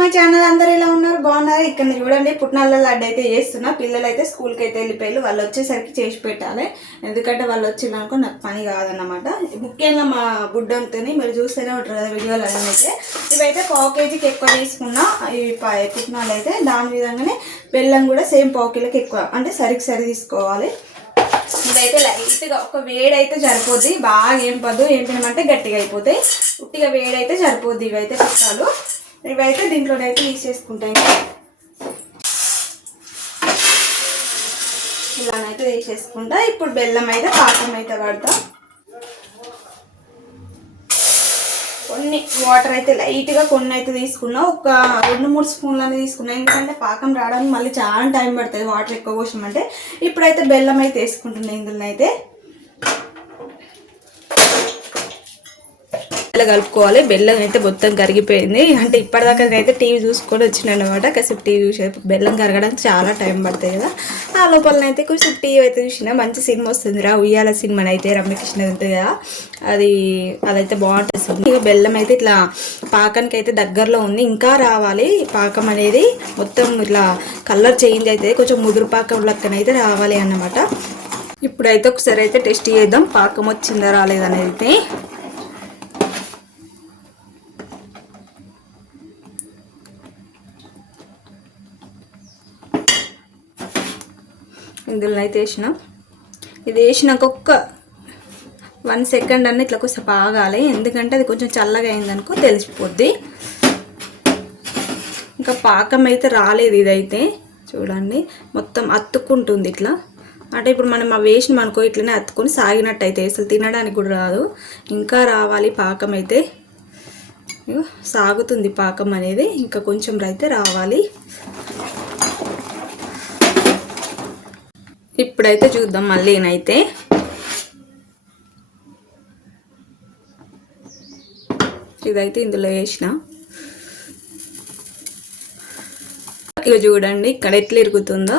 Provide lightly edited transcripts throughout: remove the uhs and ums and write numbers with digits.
My channel. అందరూ ఎలా ఉన్నారు? బాగున్నారు? ఇక్కడ చూడండి పుట్నాల లడ్డు అయితే చేస్తున్నా. పిల్లలు అయితే స్కూల్కి అయితే వెళ్ళిపోయారు. వాళ్ళు వచ్చేసరికి చేసి పెట్టాలి, ఎందుకంటే వాళ్ళు వచ్చినాక నాకు పని కాదన్నమాట. ముఖ్యంగా మా బుడ్డంతో మీరు చూస్తూనే ఉంటారు కదా వీడియోలు అయితే. ఇవైతే పావు కేజీకి ఎక్కువ తీసుకున్నా ఈ పుట్నాలు అయితే. దాని విధంగానే బెల్లం కూడా సేమ్ పావు కిలోకి ఎక్కువ, అంటే సరి తీసుకోవాలి. ఇదైతే లైట్గా ఒక వేడైతే సరిపోద్ది, బాగా ఏం తినమంటే గట్టిగా అయిపోతాయి. ఉట్టిగా వేడైతే సరిపోద్ది. ఇవైతే పుట్నాలు ఇవైతే దీంట్లోనైతే తీసేసుకుంటాయి. ఇలానైతే తీసేసుకుంటా. ఇప్పుడు బెల్లం అయితే పాకం అయితే పడతా. కొన్ని వాటర్ అయితే లైట్గా కొన్ని అయితే తీసుకున్నా, ఒక 2-3 స్పూన్లు తీసుకున్నా, ఎందుకంటే పాకం రావడానికి మళ్ళీ చాలా టైం పడుతుంది వాటర్ ఎక్కువ పోసామంటే. ఇప్పుడైతే బెల్లం అయితే వేసుకుంటున్నాయి. ఇందులో అయితే కలుపుకోవాలి. బెల్లం అయితే మొత్తం కరిగిపోయింది. అంటే ఇప్పటిదాకా అయితే టీవీ చూసుకొని వచ్చినాను అనమాట. కాసేపు టీవీ చూసే బెల్లం కరగడానికి చాలా టైం పడుతుంది కదా. ఆ లోపలనైతే కొంచెం టీవీ అయితే చూసిన. మంచి సినిమా వస్తుంది రా, ఉయ్యాల సినిమా అయితే రమ్యకృష్ణ ఉంటుంది కదా, అదైతే బాగుంటుంది. ఇక బెల్లం అయితే ఇట్లా పాకానికి అయితే దగ్గరలో ఉంది, ఇంకా రావాలి పాకం అనేది. మొత్తం ఇట్లా కలర్ చేంజ్ అయితే కొంచెం ముదురు పాకం లెక్కనైతే రావాలి అన్నమాట. ఇప్పుడైతే ఒకసారి అయితే టెస్ట్ చేద్దాం పాకం వచ్చిందా రాలేదనేది అయితే. ఇందులో అయితే వేసినాం. ఇది వేసినాక ఒక్క 1 సెకండ్ అన్న ఇట్లా కొంచెం ఆగాలి, ఎందుకంటే అది కొంచెం చల్లగా అయిందనుకో తెలిసిపోద్ది. ఇంకా పాకం అయితే రాలేదు. ఇదైతే చూడండి మొత్తం అతుక్కుంటుంది ఇట్లా. అంటే ఇప్పుడు మనం అవి వేసిన అనుకో ఇట్లనే అతుక్కొని సాగినట్టు అయితే అసలు తినడానికి కూడా రాదు. ఇంకా రావాలి పాకం అయితే. సాగుతుంది పాకం అనేది, ఇంకా కొంచెం అయితే రావాలి. ఇప్పుడైతే చూద్దాం మళ్ళీ నేనైతే. ఇదైతే ఇందులో వేసిన. ఇక చూడండి ఇక్కడ ఎట్లా ఇరుగుతుందో,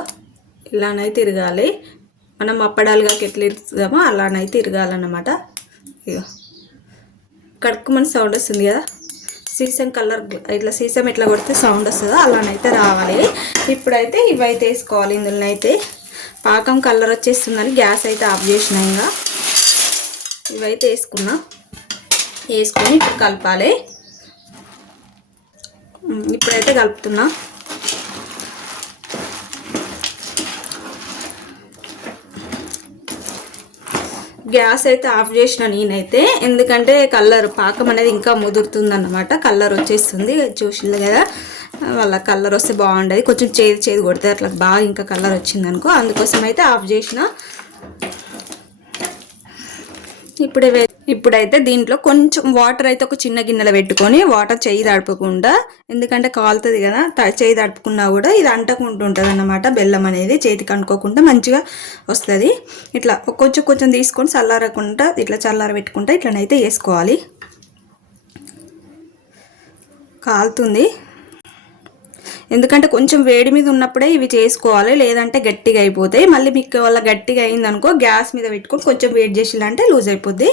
ఇలానైతే ఇరగాలి. మనం అప్పడాలుగా ఎట్లా ఇరుగుతామో అలానైతే ఇరగాలన్నమాట. ఇక కడుక్కుమని సౌండ్ వస్తుంది కదా, సీసం కలర్ ఇట్లా సీసం ఎట్లా కొడితే సౌండ్ వస్తుందో అలానైతే రావాలి. ఇప్పుడైతే ఇవైతే వేసుకోవాలి. ఇందులో అయితే పాకం కలర్ వచ్చేస్తుందని గ్యాస్ అయితే ఆఫ్ చేసిన. ఇంకా ఇవైతే వేసుకున్నా. వేసుకొని ఇప్పుడు కలపాలి. ఇప్పుడైతే కలుపుతున్నా. గ్యాస్ అయితే ఆఫ్ చేసిన నేనైతే, ఎందుకంటే కలర్ పాకం అనేది ఇంకా ముదురుతుంది అన్నమాట. కలర్ వచ్చేస్తుంది చూసింది కదా, వాళ్ళ కలర్ వస్తే బాగుండేది. కొంచెం చేదు కొడితే అట్లా బాగా ఇంకా కలర్ వచ్చింది అనుకో, అందుకోసం అయితే ఆఫ్ చేసిన. ఇప్పుడైతే దీంట్లో కొంచెం వాటర్ అయితే ఒక చిన్న గిన్నెలో పెట్టుకొని, వాటర్ చెయ్యి తడపకుండా, ఎందుకంటే కాలుతుంది కదా, చెయ్యి తడుపుకున్నా కూడా ఇది అంటకుంటుంటుంది అన్నమాట. బెల్లం అనేది చేతికి అంటుకోకుండా మంచిగా వస్తుంది. ఇట్లా కొంచెం తీసుకొని చల్లారకుండా ఇట్లా చల్లార పెట్టుకుంటా ఇట్లనైతే వేసుకోవాలి. కాలుతుంది, ఎందుకంటే కొంచెం వేడి మీద ఉన్నప్పుడే ఇవి చేసుకోవాలి, లేదంటే గట్టిగా అయిపోతాయి. మళ్ళీ మీకు వల్ల గట్టిగా అయిందనుకో గ్యాస్ మీద పెట్టుకొని కొంచెం వేడి చేసిలంటే లూజ్ అయిపోద్ది.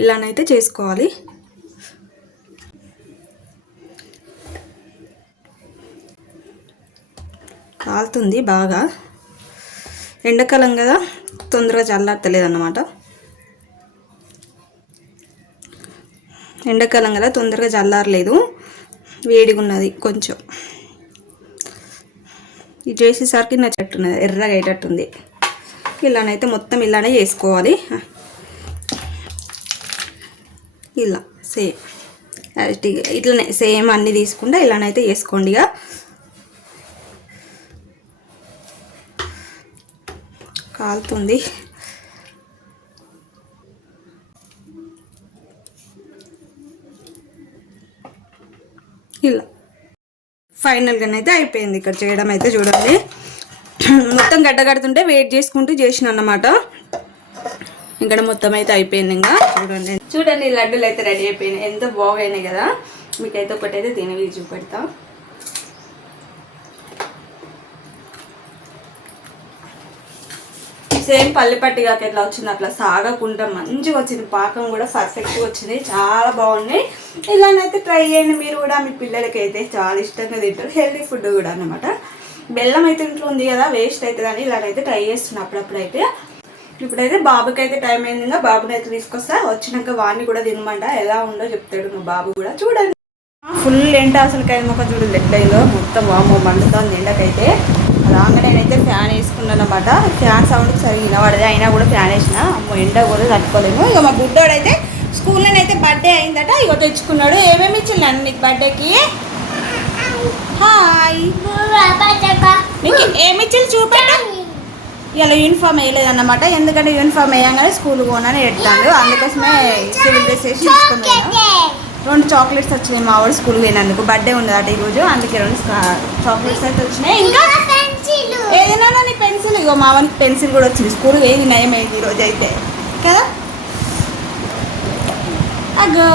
ఇలానైతే చేసుకోవాలి. కాలుతుంది బాగా. ఎండాకాలం కదా, తొందరగా చల్లారతలేదు అన్నమాట. ఎండాకాలం కదా తొందరగా చల్లారలేదు, వేడిగా ఉన్నది కొంచెం. ఇది చేసేసరికి నచ్చట్టున్నది, ఎర్రగా అయ్యేటట్టుంది. ఇలానైతే మొత్తం ఇలానే చేసుకోవాలి. ఇలా సేమ్ ఇట్లనే సేమ్ అన్నీ తీసుకుంటే ఇలానైతే చేసుకోండి. ఇక కాలుతుంది. ఇలా ఫైనల్గానైతే అయిపోయింది ఇక్కడ చేయడం అయితే. చూడండి మొత్తం గడ్డ కడుతుంటే వెయిట్ చేసుకుంటూ చేసిన అన్నమాట. ఇక్కడ మొత్తం అయితే అయిపోయింది. ఇంకా చూడండి లడ్డూలు అయితే రెడీ అయిపోయినాయి, ఎంత బాగైనాయి కదా. మీకైతే ఒకటైతే తినేవి చూపెడతా. సేమ్ పల్లిపట్టి కాక ఎట్లా వచ్చింది అట్లా సాగకుండా మంచిగా వచ్చింది. పాకం కూడా పర్ఫెక్ట్గా వచ్చింది, చాలా బాగున్నాయి. ఇలానైతే ట్రై చేయండి మీరు కూడా. మీ పిల్లలకి అయితే చాలా ఇష్టంగా తింటారు, హెల్తీ ఫుడ్ కూడా అనమాట. బెల్లం అయితే ఇంట్లో ఉంది కదా, వేస్ట్ అవుతుంది అని ఇలానైతే ట్రై చేస్తున్నా అప్పుడప్పుడు అయితే. ఇప్పుడైతే బాబుకి అయితే టైం అయింది, ఇంకా బాబుని అయితే తీసుకొస్తా. వచ్చినాక వాడిని కూడా తినమంట, ఎలా ఉందో చెప్తాడు మా బాబు కూడా. చూడండి ఫుల్ ఎండ అసలు మొక్క చూడండి ఎట్లయిందో, మొత్తం వామో మండుతుంది ఎండకైతే. రాగానే నేనైతే ఫ్యాన్ వేసుకున్నాను అనమాట. ఫ్యాన్ సౌండ్ సరిగ్గా వినబడదు, అయినా కూడా ఫ్యాన్ వేసిన. అమ్మో ఎండ కూడా తట్టుకోలేము. ఇక మా గుడ్డోడైతే స్కూల్లోనైతే బర్త్డే అయిందట, ఇక తెచ్చుకున్నాడు. ఏమేమి ఇచ్చిండు నీకు బర్త్డేకి? హాయ్, నీకు ఏమి ఇచ్చింది చూపెట్ట. ఇలా యూనిఫామ్ వేయలేదన్నమాట, ఎందుకంటే యూనిఫామ్ వేయంగానే స్కూల్ పోనని ఎట్టాడు. అందుకోసమే సివిల్ డ్రెస్ వేసి తీసుకున్నాను. 2 చాక్లెట్స్ వచ్చినాయి మా వాడు స్కూల్ పోయినందుకు. బర్త్డే ఉండదట ఈరోజు, అందుకే 2 చాక్లెట్స్ అయితే వచ్చినాయి. ఇంకా ఏదైనా నీ పెన్సిల్, ఇగో మా వానికి పెన్సిల్ కూడా వచ్చింది. స్కూల్ ఏది నయమైంది ఈరోజు అయితే కదా. అగో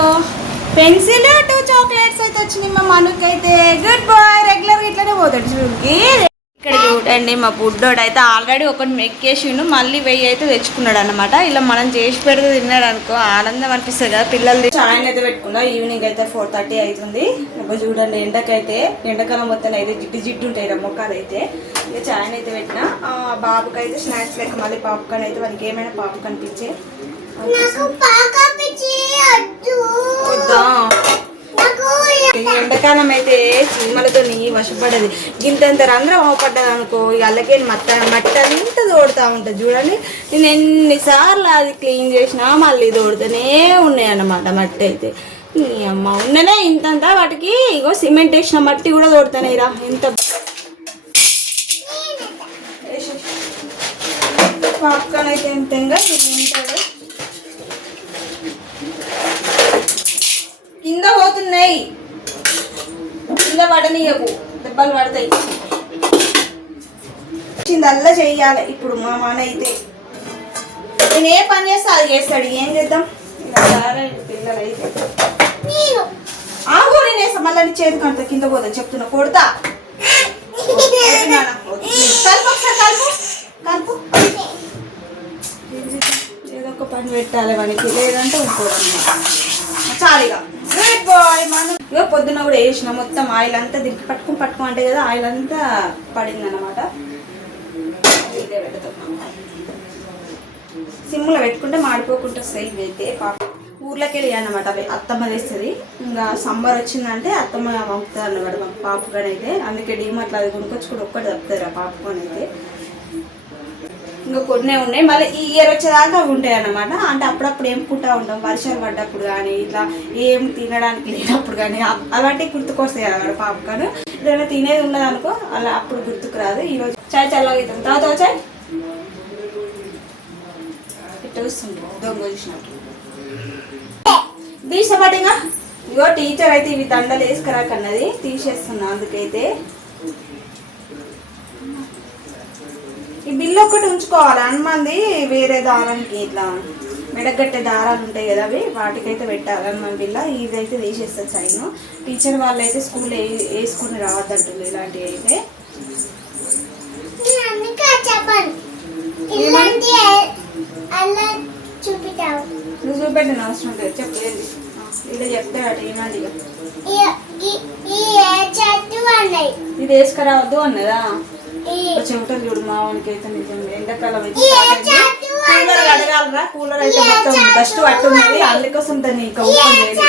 పెన్సిల్ 2 చాక్లెట్స్ అయితే వచ్చినాయి మా మనుకి అయితే. గుడ్ బాయ్, రెగ్యులర్గా ఇట్లనే పోతాడు స్కూల్కి. ఇక్కడ చూడండి మా బుడ్డోడు అయితే ఆల్రెడీ ఒకటి మెక్కేసిండు, మళ్ళీ 1000 అయితే తెచ్చుకున్నాడు అనమాట. ఇలా మనం చేసి పెడితే తిన్నాడు అనుకో ఆనందం అనిపిస్తుంది కదా పిల్లలు. చాయ్ అయితే పెట్టుకున్నా, ఈవినింగ్ అయితే 4:30 అవుతుంది. ఇప్పుడు చూడండి ఎండకైతే, ఎండాకాలం మొత్తం అయితే జిడ్డు ఉంటాయి రా మొక్కలు అయితే. ఇక చాయ్ అయితే పెట్టినా. బాబుకి అయితే స్నాక్స్ లెక్క మళ్ళీ పాప్కార్న్ అయితే, వానికి ఏమైనా పాప్కార్న్ కనిపించే ఎండాకాలం అయితే చీమలతో వశపడది. గింతంత రంధ్రం అవపడ్డది అనుకో, ఇక అల్లకే మట్టి అంతా తోడుతూ ఉంటుంది. చూడండి నేను ఎన్నిసార్లు అది క్లీన్ చేసినా మళ్ళీ తోడుతూనే ఉన్నాయి అన్నమాట మట్టి అయితే. నీ అమ్మ ఉన్ననే ఇంతంతా వాటికి. ఇగో సిమెంట్ వేసిన మట్టి కూడా తోడుతానే రా. ఎంత పాప్కార్న్ అయితే ఎంతంగా తింటాడు. కింద పోతున్నాయి, కింద పడనీయకు, దెబ్బలు పడతాయి. చిందల్లా చెయ్యాలి ఇప్పుడు మా మాన అయితే. నేను ఏ పని చేస్తా అది చేస్తాడు, ఏం చేద్దాం. పిల్లలు అయితే ఆగు, నేను వేస్తా మళ్ళీ చేతి కడతా. కింద పోతా చెప్తున్నా, కొడతా. కలుపు ఒకసారి, కలుపు కలుపు. ఏదో ఒక పని పెట్టాలి మనకి, లేదంటే ఇంకోటి చాలిగా. Good bye. మనం ఇక పొద్దున్న కూడా వేసిన మొత్తం ఆయిల్ అంతా దీనికి పట్టుకుని అంటే కదా ఆయిల్ అంతా పడింది అనమాట. ఇదే పెడతాం, సిమ్లో పెట్టుకుంటే మాడిపోకుండా వస్తాయి. ఇవైతే పాప ఊర్లోకి వెళ్ళి అన్నమాట, అవి అత్తమ్మ తెస్తుంది. ఇంకా సమ్మర్ వచ్చిందంటే అత్తమ్మ పంపుతుంది అన్నమాట మా పాపకాన్ అయితే. అందుకే డీమార్ట్లో అది కొనుక్కొచ్చుకుంటే ఒక్కటి తప్పుతుంది ఆ పాపకాన్ అయితే. ఇంకా కొన్ని ఉన్నాయి, మళ్ళీ ఈ ఇయర్ వచ్చేదాకా అవి ఉంటాయి అన్నమాట. అంటే అప్పుడప్పుడు ఏంపుకుంటూ ఉంటాం, వర్షాలు పడ్డప్పుడు కానీ, ఇట్లా ఏం తినడానికి లేనప్పుడు కానీ అలాంటివి గుర్తుకొస్తాయి అన్నమాట పాపకాను. ఏదైనా తినేది ఉన్నది అనుకో అలా అప్పుడు గుర్తుకు రాదు. ఈరోజు చాయ్ చల్లగా అవుతాం, తాగుతావు చాయ్? ఇట్లా వస్తుంది దొంగ చూసినట్టు తీసపాటిగా. ఇగో టీచర్ అయితే ఇవి దండలు వేసుకురాకన్నది, తీసేస్తున్నా. అందుకైతే ఈ బిల్లు ఒక్కటి ఉంచుకోవాలి. హనుమంది వేరే దారానికి ఇట్లా మెడగట్టే దారాలు ఉంటాయి కదా, అవి వాటికైతే పెట్టాలి హనుమాన్ బిల్ల. ఇదైతే తీసేస్తారు సైన్. టీచర్ వాళ్ళు అయితే స్కూల్ వేసుకుని రావద్దంటుంది ఇలాంటివి అయితే. నువ్వు చూపెట్టిన అవసరం లేదు, చెప్పేది ఇలా చెప్తాడట. ఏమండి ఇది వేసుకురావద్దు అన్నదా? చెమటలు చూడు మా వానికి అయితే. నిజం ఎండాకాలం అయితే కూలర్ అడగాలరా, కూలర్ అయితే మొత్తం డస్ట్ పట్టున్నది, అందుకోసం దాన్ని ఇంకా ఓపెన్ చేయలేదు.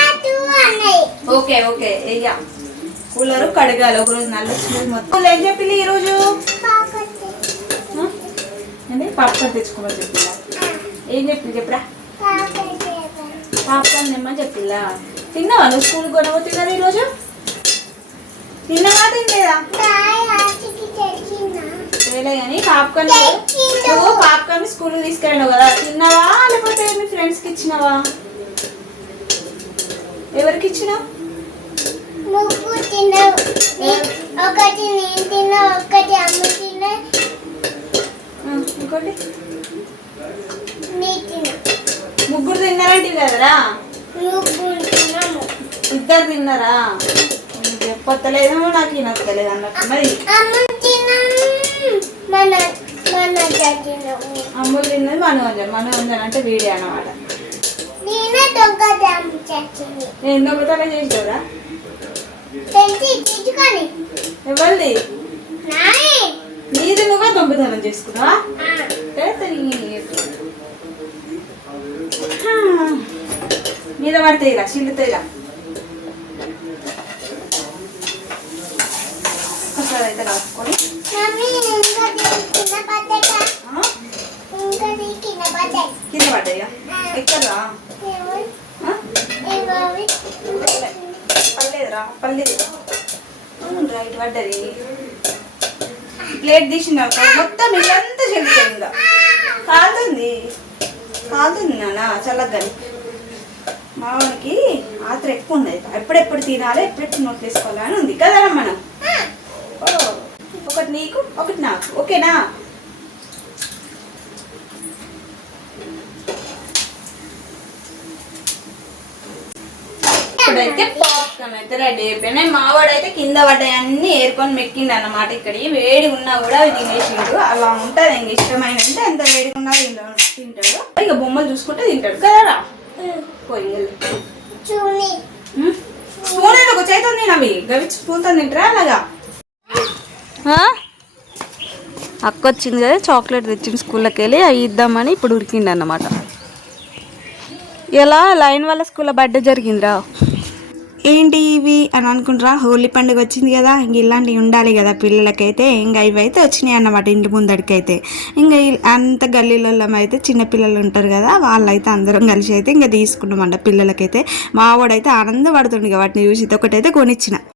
ఓకే ఓకే ఇక కూలర్ కడగాలి ఒకరోజు. నల్ల మొత్తం ఏం చెప్పింది ఈరోజు? పాప్కార్న్ తెచ్చుకోమని చెప్పిందా? ఏం చెప్పింది చెప్పరా? పాప్కార్న్ తెమ్మని చెప్పిందా? తిన్నావా నువ్వు? స్కూల్ కొనవో తిన్నారు ఈరోజు? తిన్నావా తినలేదా? లేలే కానీ పాప్కార్న్ నువ్వు పాప్కార్న్ స్కూల్ తీసుకెళ్ళావు కదా, తిన్నావా లేకపోతే మీ ఫ్రెండ్స్కి ఇచ్చినావా? ఎవరికి ఇచ్చినావు? ఒకటి నేను తిన్నా, ఒకటి అమ్మ తిన్నా, ఇంకోటి తిన్నా. ముగ్గురు తిన్నారంటే కదరా? ఇద్దరు తిన్నారా? చెప్పలేదేమో, నాకు నచ్చలేదు అన్నట్టు. మరి అమ్ములు తిన్నది మనోంజన్ అంటే వీడే అన్నమాట. నేనే దొంగతనం చేసింది. నేను దొంగతనం చేసేదా? తెచ్చుకొని ఎవరిది? నాయి. నీది నువ్వే దొంగతనం చేసుకున్నావా? మీద పడితే ఇలా చిల్లుతాయి ఇలా ఒకసారి అయితే రాసుకొని మమ్మీ ఇంకా కింద పడ్డాక ఇంకా కింద పడ్డాయి. కింద పడ్డాయా? ఎక్కడరా? పర్లేదురా పర్లేదురా రైట్ పడ్డది. ప్లేట్ తీసిన మొత్తం ఇల్లంతా చెల్లుతాయి. ఇంకా కాలుతుంది కాలుతుంది నాన్న చల్లగాని. మావానికి ఆత్ర ఎక్కువ ఉన్నది. ఎప్పుడెప్పుడు తినాలి ఎప్పుడెప్పుడు నోట్ వేసుకోవాలని ఉంది కదా మనం. ఒకటి నీకు ఒకటి నాకు ఓకేనా? ఇప్పుడైతే పాప్కార్న్ అయితే రెడీ అయిపోయినాయి. మావాడైతే కింద పడ్డాయి అన్ని ఏరుకొని మెక్కిండు అన్నమాట. ఇక్కడ వేడి ఉన్నా కూడా అవి తినేసిండు. అలా ఉంటుంది. ఇంక ఇష్టమైన అంటే ఎంత వేడిగా ఉన్నా తింటాడు. ఇక బొమ్మలు చూసుకుంటే తింటాడు కదరా. పోయి స్పూన్ ఏదో ఒక చేతి అవి గవి స్పూన్తో తింటారా అలాగా. అక్క వచ్చింది కదా చాక్లెట్ తెచ్చింది స్కూల్లోకి వెళ్ళి అవి ఇద్దామని ఇప్పుడు ఉరికిండి అన్నమాట. ఇలా లైన్ వాళ్ళ స్కూల్లో బర్త్డే జరిగిందిరా. ఏంటి ఇవి అని అనుకుంటారా? హోలీ పండుగ వచ్చింది కదా, ఇంక ఇలాంటివి ఉండాలి కదా పిల్లలకైతే. ఇంకా ఇవైతే వచ్చినాయి అన్నమాట ఇంటి ముందడికైతే. ఇంకా అంత గల్లీలలో అయితే చిన్నపిల్లలు ఉంటారు కదా, వాళ్ళైతే అందరం కలిసి అయితే ఇంకా తీసుకున్నామంట పిల్లలకైతే. మా వాడైతే ఆనందపడుతుండే వాటిని చూసి ఒకటైతే కొనిచ్చిన.